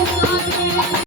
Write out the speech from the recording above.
Oh,